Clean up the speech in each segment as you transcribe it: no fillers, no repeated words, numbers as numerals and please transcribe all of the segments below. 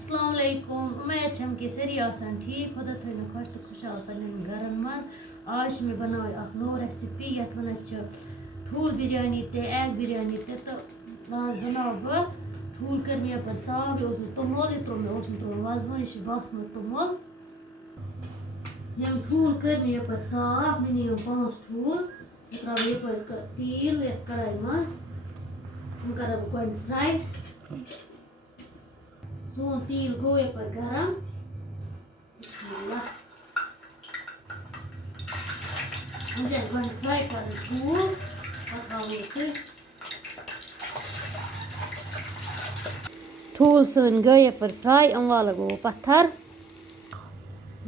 अस्सलाम वालेकुम। उम्मीद छम कि सारी आसान ठीक खुदा थोन खुश तो खुशहाल पन्न घरन मज। आज मैं बनावे अख नो रेसिपी यथ वन ठूल बिरयानी ते एग बिरयानी ते तो आज बनाओ बह ठूल कर मे पर साफ ये तोमल ये त्रो मे वाजवन यह बासमत तोमल यम ठूल कर मे पर साफ मे नियो 5 ठूल त्रा ये पर तेल ये कढ़ाई मज हम कर गोड फ्राई सोन तेल गो ये पर गरम बिस्मिल्लाह हम जब गोड फ्राई कर ठूल पकावे ठूल सन गए पर फ्राई हम वाला गो पत्थर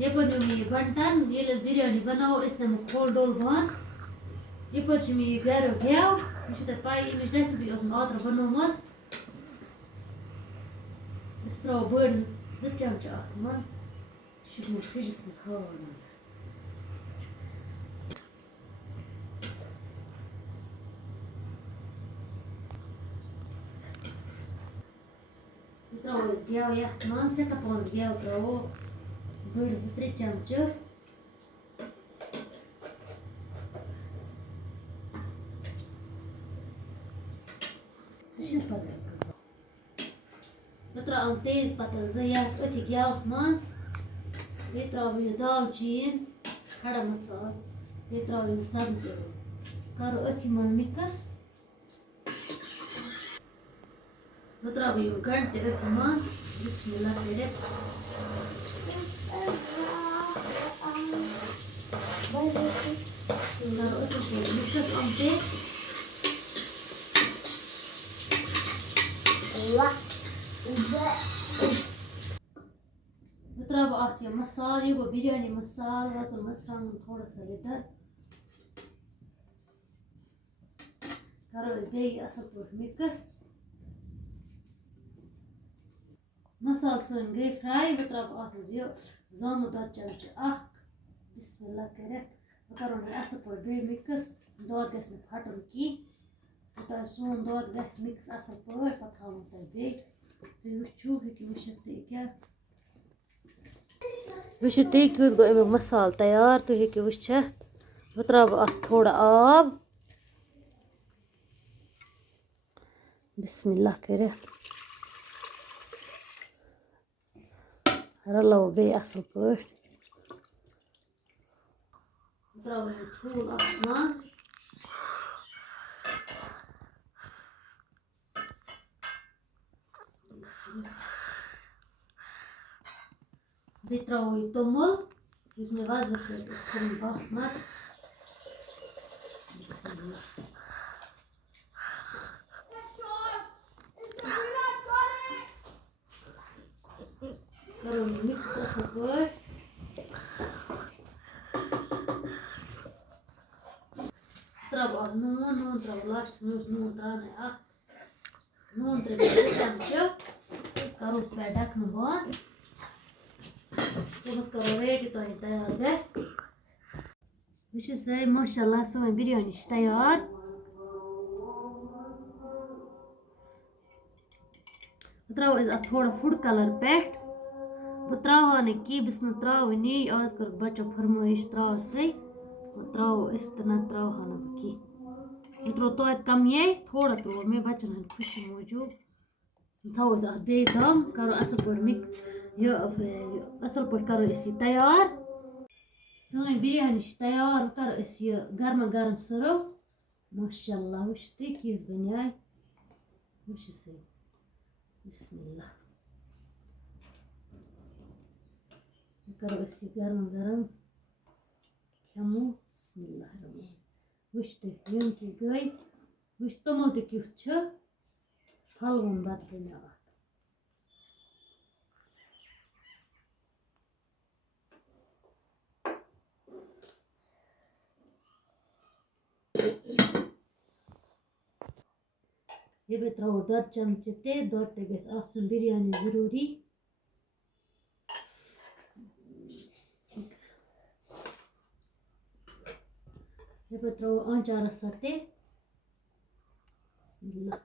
ये पर में बंटन ये बिरयानी बनाओ इसमें खोल डोल बन ये पर में घर गया मुझे पाई इमेज रेसिपी उस मात्र बनोमस इस तरह बड़ ज चमच अत मन शुरू फ्रिजस मज हावन इस तरह गया यथ मन से पांच गया त्रो बड़ ज चमच त्रा तेज पत्ता जत अथि गैस मज ये त्रा दालचीन खड़ा मसाला ये त्रा सब्जी करो अथि मन मिक्स त्रा गंड अथि मज बिस्मिल्लाह करो मिक्स अमते त्रा अत मसाल ये गो बिरयानी मसाल वजन मसरान थोड़ा सा लिदर करो बे असल पे मिक्स मसाल सन गई फ्राई त्रा अत जामु दो चमच बिस्मिल्लाह कर करो असल पे बे मिक्स दौद गस फटन की सोन दौद गस मिक्स असल पे पे थो बे तुम वो वो क्या वो तुम क्यों गो अमुक मसाल तैयार तुम हेको वुचित बह त्रा अत थोड़ा आब बिस्मिल्लाह कर रलो बे असल पे त्रा ठूल अत मज बे त्रो तोमल इसमें वजन बासमत करो मिक्स असल पे त्रा नून नून त्रा लास्ट में नून त्राने नून त्रे चमच करो उस पे ढक्कन बंद करो वेट तो तैयार गस वो माशाल्लाह सन बिरयानी तैयार त्रो अत थोड़ा फूड कलर पे बह त्रा ना कि बस त्रावनी आज कर बच्चों फरमाइश त्रा सही त्रो तो ना त्रा ना कि मे त्रो तो कम थोड़ा त्रो मे बच्चन हंद खुशी मूजूब थो अत बे दम करो असल पे असल पे करो तैयार सन बिरयानी तैयार करो गर्मा गर्म सर्व माशाल्लाह वो तुम किस बन वो सही बिस्मिल्लाह करो गर्मा गर्म खमो बिस्मिल्लाह वो तुम कि गई वो तोमल तुथ फलवन बत बन ये बे त्रो दो चमच दौद गस बिरयानी जरूरी ये बे त्रो आंचार सते बिस्मिल्लाह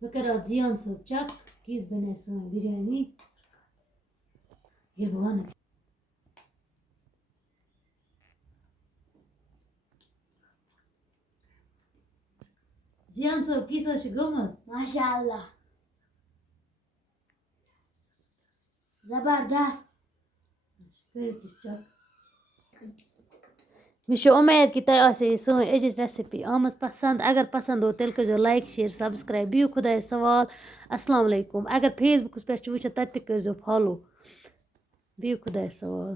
بہٕ کَرٕ اَتھ زِیان صٲب چَک کِژھ بَنہِ سٲنۍ بِریانی یہِ بہٕ وَنہٕ زِیان صٲب کِژھ حظ چھِ گٔمٕژ ماشاء اللہ زبردست کٔرِو تُہۍ چَک مےٚ چھُ اُمید کہِ تۄہہِ آسہِ یہِ سٲنۍ أزِچ ریسِپی آمٕژ پَسنٛد اگر پَسنٛد گوٚو تیٚلہِ کٔرۍزیو لایک شِیَر سَبسکرایب بِہِو خۄدایَس سوال اَسلامُ علیکُم اگر فیس بُکَس پٮ۪ٹھ چھُ وٕچھان تَتہِ تہِ کٔرۍزیو فالو بِہِو خۄدایَس سوال